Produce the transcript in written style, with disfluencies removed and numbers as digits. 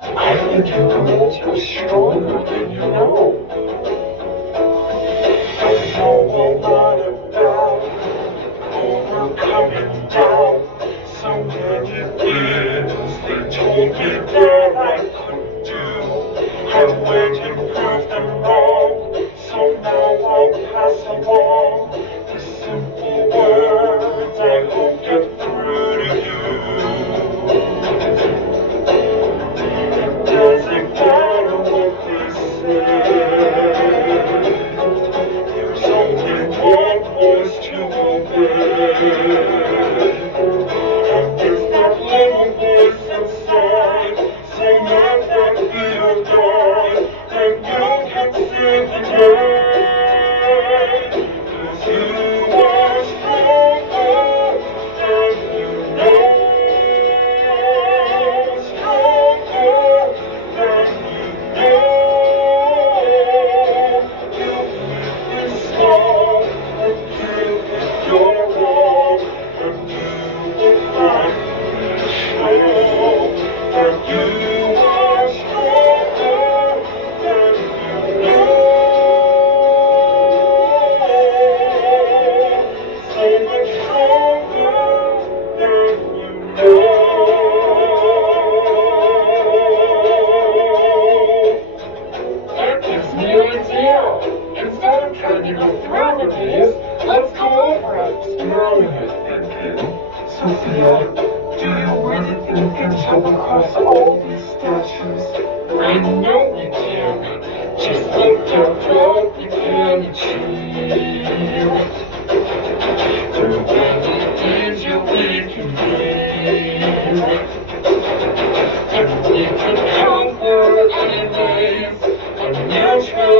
I think you girls are stronger than you know. I know a lot about overcoming doubt. So many things they told me that I couldn't do. I went and proved them wrong. So now I'll pass along the simple words I hope get through to you. Doesn't matter what they say, there's only one voice to obey. And there's that little voice inside, so let that fear die, and you can see the day. 'Cause you are stronger than you know. Stronger than you know. You make me small and give it your all, and you will find me strong. And you are stronger than you know. So much stronger than you know. That gives me an idea. Instead of trying to go through the maze, let's go over it. Now you're thinking, Sophia, do you really think we can jump across all these statues? I know we can. Just look at what we can achieve. Through any danger we can breathe. And we can conquer any maze. A natural